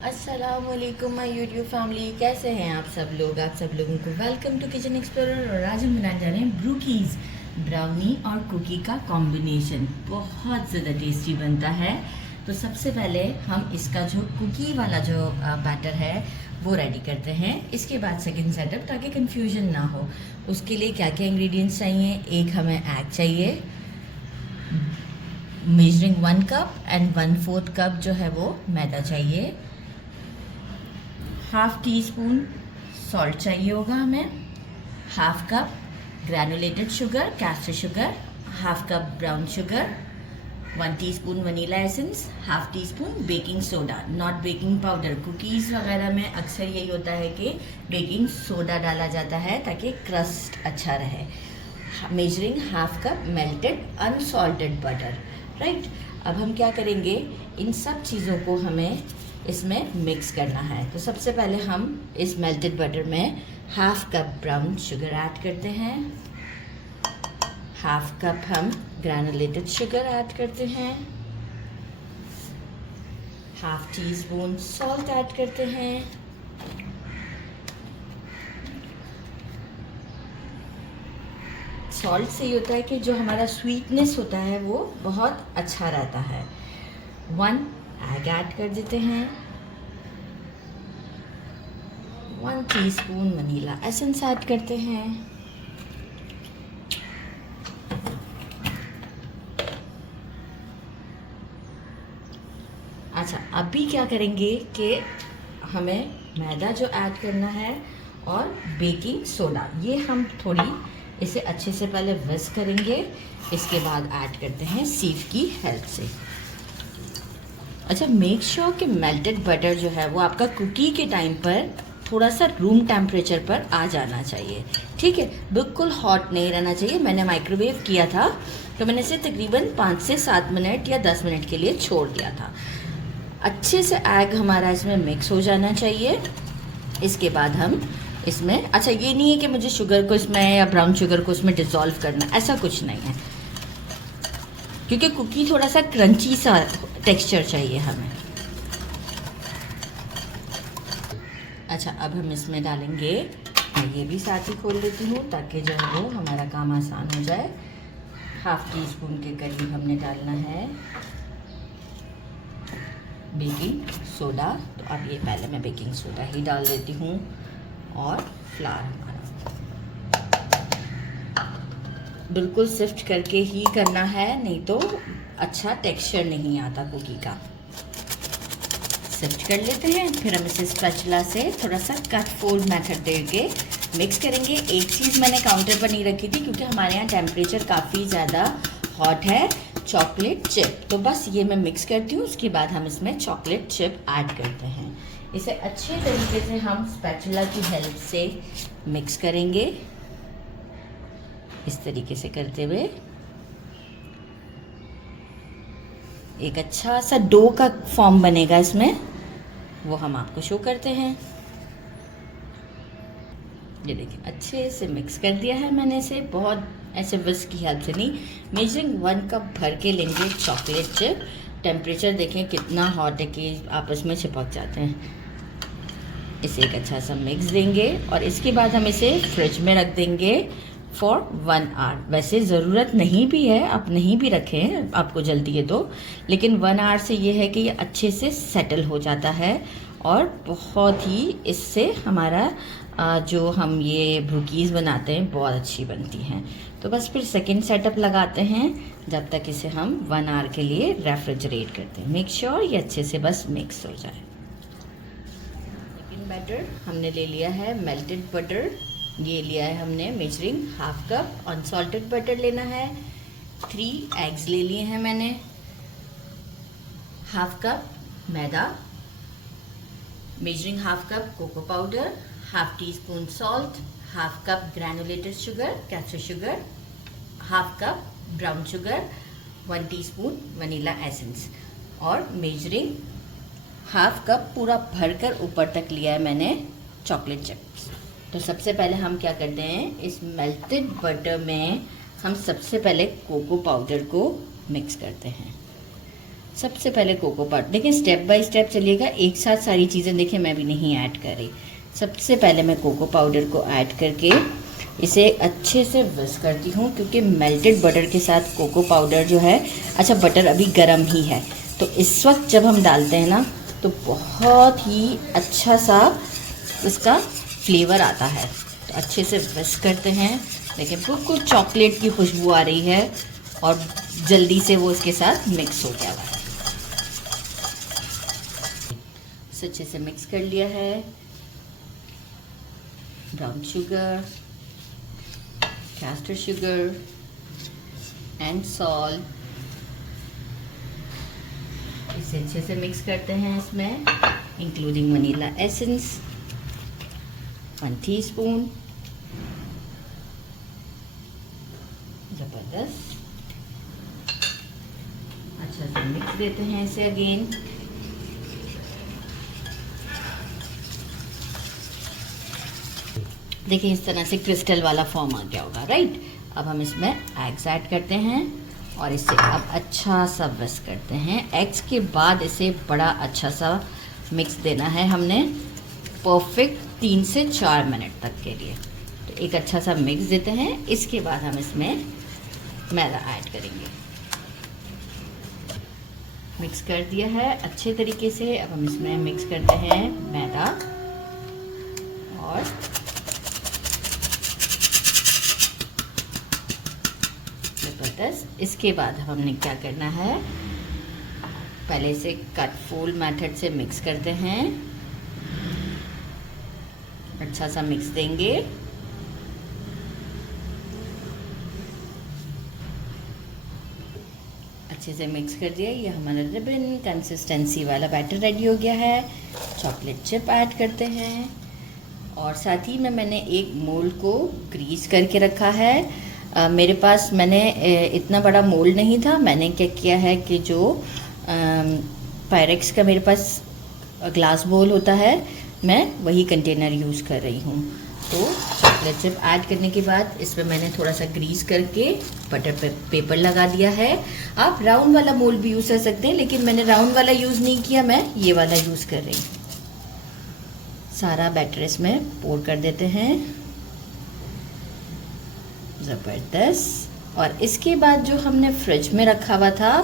अस्सलामुअलैकुम my YouTube family, कैसे हैं आप सब लोग। आप सब लोगों को वेलकम टू किचन एक्सप्लोरर। और आज हम बनाने जा रहे हैं ब्रूकीज़ ब्राउनी और कुकी का कॉम्बिनेशन। बहुत ज़्यादा टेस्टी बनता है। तो सबसे पहले हम इसका जो कुकी वाला जो बैटर है वो रेडी करते हैं। इसके बाद सेकंड सेटअप, ताकि कन्फ्यूजन ना हो। उसके लिए क्या क्या इंग्रेडिएंट्स चाहिए। एक हमें एग चाहिए, मेजरिंग 1 कप एंड 1/4 कप जो है वो मैदा चाहिए। हाफ़ टी स्पून सॉल्ट चाहिए होगा हमें, half cup granulated sugar caster sugar, half cup brown sugar, 1 teaspoon vanilla essence, half tea spoon baking soda, not baking powder. Cookies वगैरह में अक्सर यही होता है कि बेकिंग सोडा डाला जाता है ताकि क्रस्ट अच्छा रहे। Measuring half cup melted unsalted butter. Right, अब हम क्या करेंगे, इन सब चीज़ों को हमें इसमें मिक्स करना है। तो सबसे पहले हम इस मेल्टेड बटर में half cup brown sugar add करते हैं, हाफ कप हम ग्रैनुलेटेड शुगर ऐड करते हैं, half teaspoon salt add करते हैं, सॉल्ट से ये होता है कि जो हमारा स्वीटनेस होता है वो बहुत अच्छा रहता है। 1 एग ऐड कर देते हैं, 1 टीस्पून वनीला एसेंस ऐड करते हैं, अच्छा अभी क्या करेंगे कि हमें मैदा जो ऐड करना है और बेकिंग सोडा, ये हम थोड़ी इसे अच्छे से पहले विस्क करेंगे। इसके बाद ऐड करते हैं सीव की हेल्प से। अच्छा, मेक श्योर कि मेल्टेड बटर जो है वो आपका कुकी के टाइम पर थोड़ा सा रूम टेम्परेचर पर आ जाना चाहिए। ठीक है, बिल्कुल हॉट नहीं रहना चाहिए। मैंने माइक्रोवेव किया था तो मैंने इसे तकरीबन 5 से 7 मिनट या 10 मिनट के लिए छोड़ दिया था। अच्छे से एग हमारा इसमें मिक्स हो जाना चाहिए। इसके बाद हम इसमें, अच्छा ये नहीं है कि मुझे शुगर को इसमें या ब्राउन शुगर को इसमें डिज़ोल्व करना, ऐसा कुछ नहीं है, क्योंकि कुकी थोड़ा सा क्रंची सा टेक्सचर चाहिए हमें। अच्छा, अब हम इसमें डालेंगे, मैं ये भी साथ ही खोल लेती हूँ ताकि जो है वो हमारा काम आसान हो जाए। हाफ टी स्पून के करीब हमने डालना है बेकिंग सोडा। तो अब ये पहले मैं बेकिंग सोडा ही डाल देती हूँ और फ्लावर हमारा बिल्कुल सिफ्ट करके ही करना है, नहीं तो अच्छा टेक्सचर नहीं आता कुकी का। सिफ्ट कर लेते हैं, फिर हम इसे स्पैचुला से थोड़ा सा कट फोल्ड मेथड दे के मिक्स करेंगे। एक चीज़ मैंने काउंटर पर नहीं रखी थी क्योंकि हमारे यहाँ टेम्परेचर काफ़ी ज़्यादा हॉट है, चॉकलेट चिप। तो बस ये मैं मिक्स करती हूँ, उसके बाद हम इसमें चॉकलेट चिप ऐड करते हैं। इसे अच्छे तरीके से हम स्पैचुला की हेल्प से मिक्स करेंगे, इस तरीके से करते हुए एक अच्छा सा डो का फॉर्म बनेगा इसमें, वो हम आपको शो करते हैं। ये देखिए, अच्छे से मिक्स कर दिया है मैंने इसे, बहुत ऐसे विस्क की हेल्प से नहीं। मेजरिंग 1 कप भर के लेंगे चॉकलेट चिप। टेम्परेचर देखें कितना हॉट है कि आपस में चिपक जाते हैं। इसे एक अच्छा सा मिक्स देंगे और इसके बाद हम इसे फ्रिज में रख देंगे फॉर 1 आवर। वैसे ज़रूरत नहीं भी है, आप नहीं भी रखें, आपको जल्दी है तो, लेकिन 1 आवर से ये है कि ये अच्छे से सेटल हो जाता है और बहुत ही इससे हमारा जो हम ये ब्रूकीज़ बनाते हैं बहुत अच्छी बनती हैं। तो बस फिर सेकंड सेटअप लगाते हैं, जब तक इसे हम 1 आवर के लिए रेफ्रिजरेट करते हैं। मेक श्योर ये अच्छे से बस मिक्स हो जाए। सेकंड बैटर हमने ले लिया है मेल्टेड बटर, ये लिया है हमने measuring half cup. Unsalted butter लेना है, 3 एग्स ले लिए हैं मैंने, half cup maida, measuring half cup cocoa powder, half teaspoon salt, half cup granulated sugar caster sugar, half cup brown sugar, 1 teaspoon vanilla essence और मेजरिंग हाफ कप पूरा भरकर ऊपर तक लिया है मैंने चॉकलेट चिप्स। तो सबसे पहले हम क्या करते हैं, इस मेल्टेड बटर में हम सबसे पहले कोको पाउडर को मिक्स करते हैं। सबसे पहले कोको पाउडर, देखिए स्टेप बाय स्टेप चलिएगा, एक साथ सारी चीज़ें देखिए मैं भी नहीं ऐड कर रही। सबसे पहले मैं कोको पाउडर को ऐड करके इसे अच्छे से विस्क करती हूँ, क्योंकि मेल्टेड बटर के साथ कोको पाउडर जो है, अच्छा बटर अभी गर्म ही है तो इस वक्त जब हम डालते हैं ना तो बहुत ही अच्छा सा इसका फ्लेवर आता है। तो अच्छे से विस्क करते हैं, देखिए बिल्कुल चॉकलेट की खुशबू आ रही है और जल्दी से वो इसके साथ मिक्स हो गया है। अच्छे से मिक्स कर लिया है। Brown sugar, caster sugar and salt, इसे अच्छे से मिक्स करते हैं। इसमें इंक्लूडिंग वनीला एसेंस 1 टीस्पून, जबरदस्त। अच्छा से मिक्स देते हैं इसे अगेन। देखिए इस तरह से क्रिस्टल वाला फॉर्म आ गया होगा, राइट। अब हम इसमें एग्स ऐड करते हैं और इसे अब अच्छा सा विस्क करते हैं। एग्स के बाद इसे बड़ा अच्छा सा मिक्स देना है हमने, परफेक्ट 3 से 4 मिनट तक के लिए। तो एक अच्छा सा मिक्स देते हैं। इसके बाद हम इसमें मैदा ऐड करेंगे। मिक्स कर दिया है अच्छे तरीके से। अब हम इसमें मिक्स करते हैं मैदा और जबरदस्त। इसके बाद हमने क्या करना है, पहले से कट फोल्ड मेथड से मिक्स करते हैं। अच्छा सा मिक्स देंगे। अच्छे से मिक्स कर दिया। ये हमारा रिबन कंसिस्टेंसी वाला बैटर रेडी हो गया है। चॉकलेट चिप ऐड करते हैं और साथ ही में मैंने एक मोल्ड को ग्रीस करके रखा है। मेरे पास मैंने इतना बड़ा मोल्ड नहीं था। मैंने क्या किया है कि जो पायरेक्स का मेरे पास ग्लास बोल होता है, मैं वही कंटेनर यूज़ कर रही हूँ। तो चॉकलेट चिप ऐड करने के बाद इसमें मैंने थोड़ा सा ग्रीस करके बटर पेपर लगा दिया है। आप राउंड वाला मोल्ड भी यूज़ कर सकते हैं, लेकिन मैंने राउंड वाला यूज़ नहीं किया, मैं ये वाला यूज़ कर रही हूँ। सारा बैटर इसमें पोर कर देते हैं। ज़बरदस्त। और इसके बाद जो हमने फ्रिज में रखा हुआ था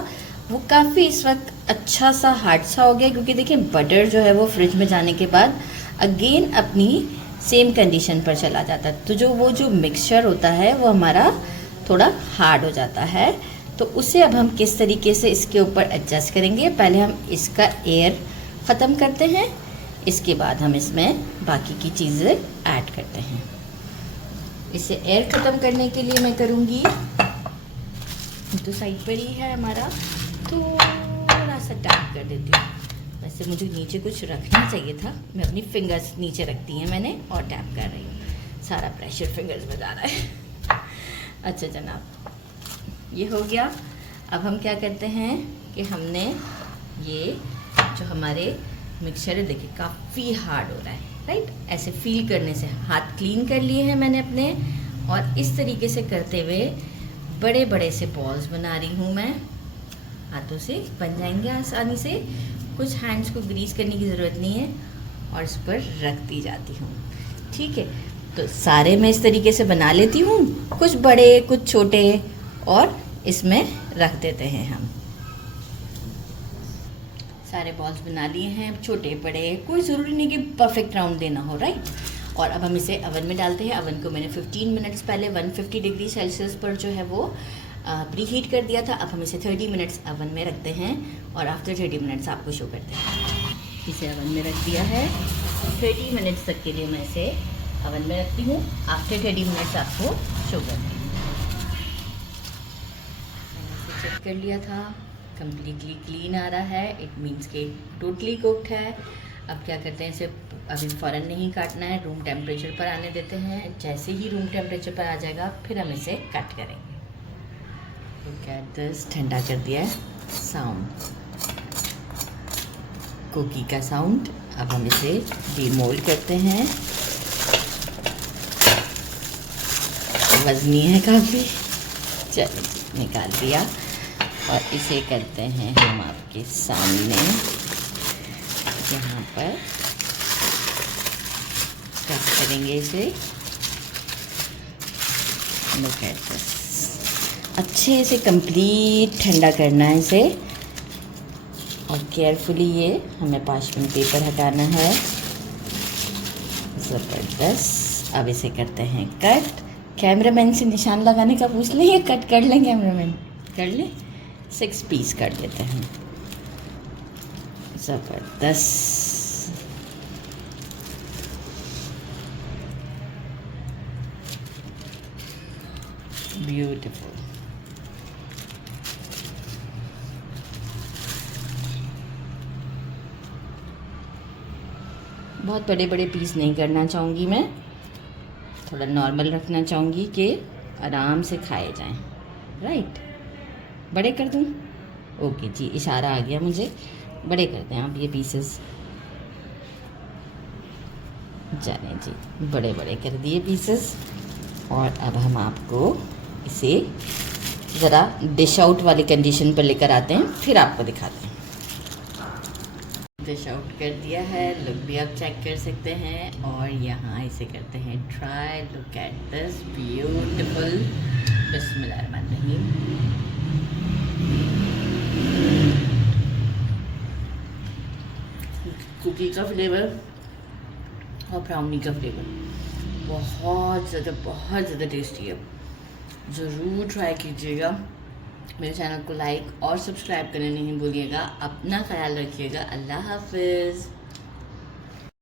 वो काफ़ी इस वक्त अच्छा सा हार्ड सा हो गया, क्योंकि देखिए बटर जो है वो फ्रिज में जाने के बाद अगेन अपनी सेम कंडीशन पर चला जाता है। तो जो मिक्सचर होता है वो हमारा थोड़ा हार्ड हो जाता है। तो उसे अब हम किस तरीके से इसके ऊपर एडजस्ट करेंगे, पहले हम इसका एयर ख़त्म करते हैं, इसके बाद हम इसमें बाकी की चीज़ें ऐड करते हैं। इसे एयर ख़त्म करने के लिए मैं करूँगी, तो साइड पर ही है हमारा, थोड़ा सा टैप कर देती हूँ। वैसे मुझे नीचे कुछ रखना चाहिए था, मैं अपनी फिंगर्स नीचे रखती हैं मैंने और टैप कर रही हूँ। सारा प्रेशर फिंगर्स में जा रहा है। अच्छा जनाब, ये हो गया। अब हम क्या करते हैं कि हमने ये जो हमारे मिक्सचर है, देखिए काफ़ी हार्ड हो रहा है, राइट। ऐसे फील करने से हाथ क्लीन कर लिए हैं मैंने अपने, और इस तरीके से करते हुए बड़े बड़े से बॉल्स बना रही हूँ मैं। हाथों से बन जाएंगे आसानी से, कुछ हैंड्स को ग्रीस करने की ज़रूरत नहीं है और इस पर रखती जाती हूँ, ठीक है। तो सारे मैं इस तरीके से बना लेती हूँ, कुछ बड़े कुछ छोटे, और इसमें रख देते हैं हम। सारे बॉल्स बना लिए हैं, छोटे बड़े, कोई ज़रूरी नहीं कि परफेक्ट राउंड देना हो, राइट। और अब हम इसे अवन में डालते हैं। अवन को मैंने 15 मिनट्स पहले 150 डिग्री सेल्सियस पर जो है वो प्री हीट कर दिया था। अब हम इसे 30 मिनट्स अवन में रखते हैं और आफ्टर 30 मिनट्स आपको शो करते हैं। इसे अवन में रख दिया है 30 मिनट्स तक के लिए, मैं इसे अवन में रखती हूँ। आफ्टर 30 मिनट्स आपको शो करती हूँ। मैंने इसे चेक कर लिया था, कम्प्लीटली क्लीन आ रहा है, इट मीन्स के टोटली कुक्ड है। अब क्या करते हैं, इसे अभी फ़ौरन नहीं काटना है, रूम टेम्परेचर पर आने देते हैं। जैसे ही रूम टेम्परेचर पर आ जाएगा फिर हम इसे कट करेंगे। लुक एट दिस, ठंडा कर दिया है, साउंड कुकी का साउंड। अब हम इसे डीमोल्ड करते हैं। वज़नी है काफ़ी, चलो निकाल दिया। और इसे करते हैं हम आपके सामने यहाँ पर कट करेंगे इसे। लुक एट दिस, अच्छे से कंप्लीट ठंडा करना है इसे और केयरफुली ये हमें पार्चमेंट पेपर हटाना है। ज़बरदस्त। अब इसे करते हैं कट। कैमरामैन से निशान लगाने का पूछ लें या कट कर लें? कैमरामैन कर ले। 6 पीस कर लेते हैं। ज़बरदस्त। ब्यूटीफुल। बहुत बड़े बड़े पीस नहीं करना चाहूँगी मैं, थोड़ा नॉर्मल रखना चाहूँगी कि आराम से खाए जाएं। राइट, बड़े कर दूँ? ओके जी, इशारा आ गया मुझे। बड़े करते हैं आप ये पीसेस। जाने जी, बड़े बड़े कर दिए पीसेस। और अब हम आपको इसे ज़रा डिश आउट वाली कंडीशन पर लेकर आते हैं, फिर आपको दिखाते हैं। डिश आउट कर दिया है, लुक भी आप चेक कर सकते हैं। और यहाँ इसे करते हैं try. Look at this beautiful. बिस्मिल्लाहिर्रहमानिर्रहीम। कुकी का फ्लेवर और ब्राउनी का फ्लेवर बहुत ज़्यादा टेस्टी है। ज़रूर ट्राई कीजिएगा। मेरे चैनल को लाइक और सब्सक्राइब करना नहीं भूलिएगा। अपना ख्याल रखिएगा। अल्लाह हाफिज़।